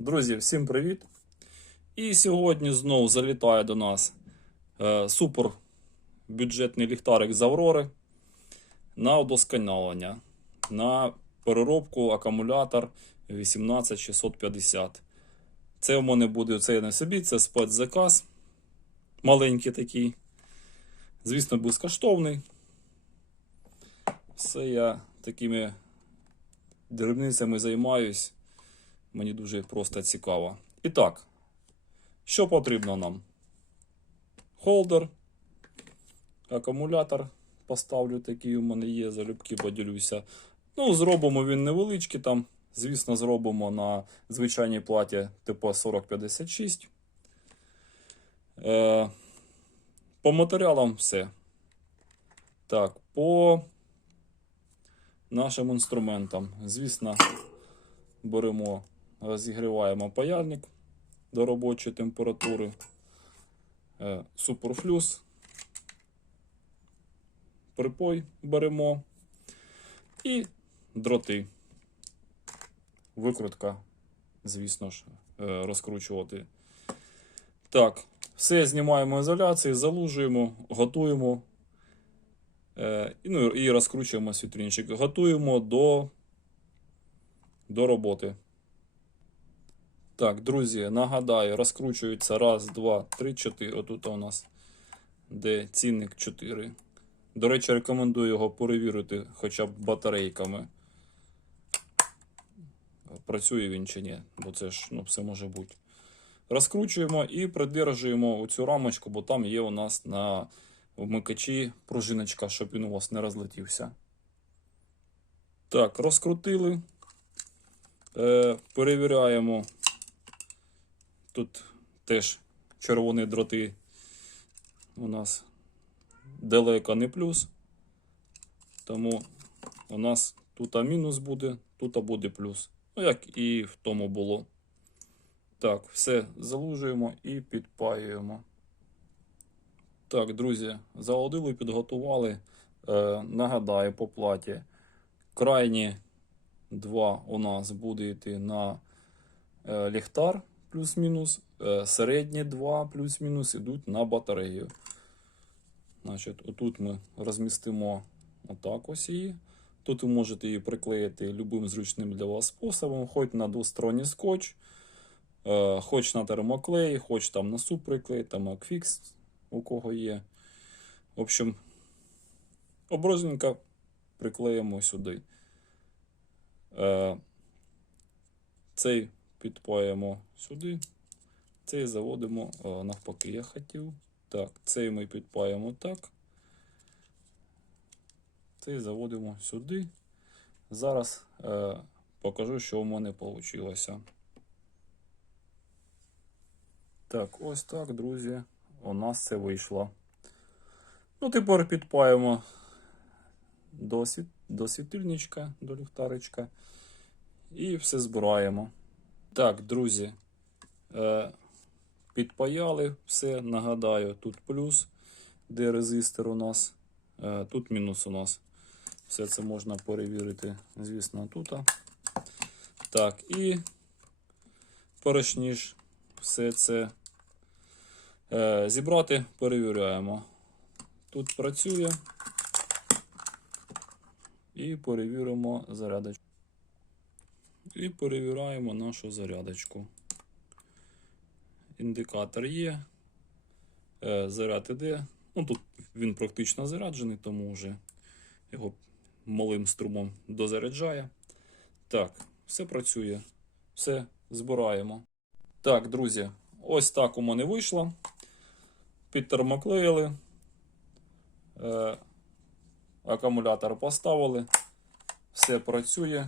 Друзі, всім привіт! І сьогодні знову залітає до нас е, супер бюджетний ліхтарик з Аврори на удосконалення, на переробку акумулятор 18650. Це у мене буде це не собі, це спецзаказ. Маленький такий. Звісно, безкоштовний. Все я такими дрібницями займаюсь. Мені дуже просто цікаво. І так, що потрібно нам? Холдер, акумулятор поставлю, такий у мене є, залюбки поділюся. Ну, зробимо він невеличкий там. Звісно, зробимо на звичайній платі типу 4056. Е, по матеріалам все. Так, по нашим інструментам. Звісно, беремо, розігріваємо паяльник до робочої температури. Е, Суперфлюс. Припой беремо. І дроти. Викрутка, звісно ж, е, розкручувати. Так, все знімаємо ізоляції, залужуємо, готуємо. Е, ну, і розкручуємо світлінчик. Готуємо до, до роботи. Так, друзі, нагадаю, розкручується раз, два, три, чотири. Отут у нас де цінник 4. До речі, рекомендую його перевірити хоча б батарейками. Працює він чи ні, бо це ж ну, все може бути. Розкручуємо і придержуємо цю рамочку, бо там є у нас на вмикачі пружиночка, щоб він у вас не розлетівся. Так, розкрутили. Е, перевіряємо. Тут теж червоні дроти у нас далеко не плюс. Тому у нас тут мінус буде, тут буде плюс. Ну, як і в тому було. Так, все залужуємо і підпаюємо. Так, друзі, заладили, підготували. Е, нагадаю, по платі. Крайні два у нас буде йти на е, ліхтар плюс-мінус. Е, середні два плюс-мінус ідуть на батарею. Значить, отут ми розмістимо отак ось її. Тут ви можете її приклеїти любим зручним для вас способом, хоч на двосторонній скотч, е, хоч на термоклей, хоч там на суприклей, там акфікс, у кого є. В общем, оброзненько приклеїмо сюди. Е, Цей підпаємо сюди, цей заводимо е, навпаки, я хотів. Так, цей ми підпаємо так. Цей заводимо сюди. Зараз е, покажу, що в мене вийшло. Так, ось так, друзі, у нас це вийшло. Ну, тепер підпаємо до, світ, до світильничка, до ліхтаричка. І все збираємо. Так, друзі, е, підпаяли все, нагадаю, тут плюс, де резистор у нас, е, тут мінус у нас. Все це можна перевірити, звісно, тут. Так, і перш ніж все це е, зібрати, перевіряємо. Тут працює. І перевіримо зарядочку. І перевіряємо нашу зарядочку. Індикатор є. Е, Заряд іде. Ну, тут він практично заряджений, тому вже його малим струмом дозаряджає. Так, все працює. Все збираємо. Так, друзі, ось так у мене вийшло. Підтермоклеїли. Е, акумулятор поставили. Все працює.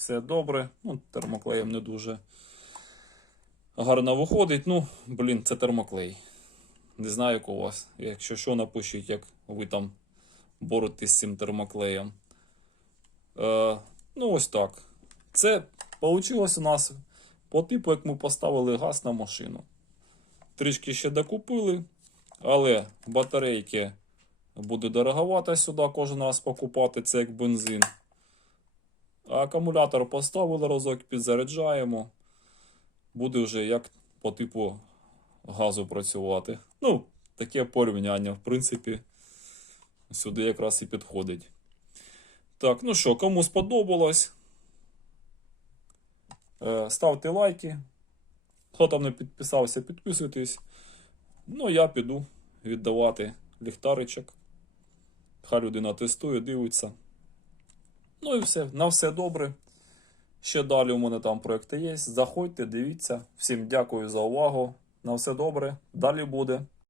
Все добре. Ну, термоклеєм не дуже гарно виходить. Ну, блін, це термоклей. Не знаю, як у вас. Якщо що, напишіть, як ви там боретесь з цим термоклеєм. Е, ну, ось так. Це вийшло у нас по типу, як ми поставили газ на машину. Трішки ще докупили, але батарейки буде дороговато сюди кожен раз покупати, це як бензин. Акумулятор поставили разок, підзаряджаємо. Буде вже як по типу газу працювати. Ну, таке порівняння, в принципі, сюди якраз і підходить. Так, ну що, кому сподобалось, е, ставте лайки. Хто там не підписався, підписуйтесь. Ну, я піду віддавати ліхтаричок. Хай людина тестує, дивиться. Ну і все. На все добре. Ще далі у мене там проекти є. Заходьте, дивіться. Всім дякую за увагу. На все добре. Далі буде.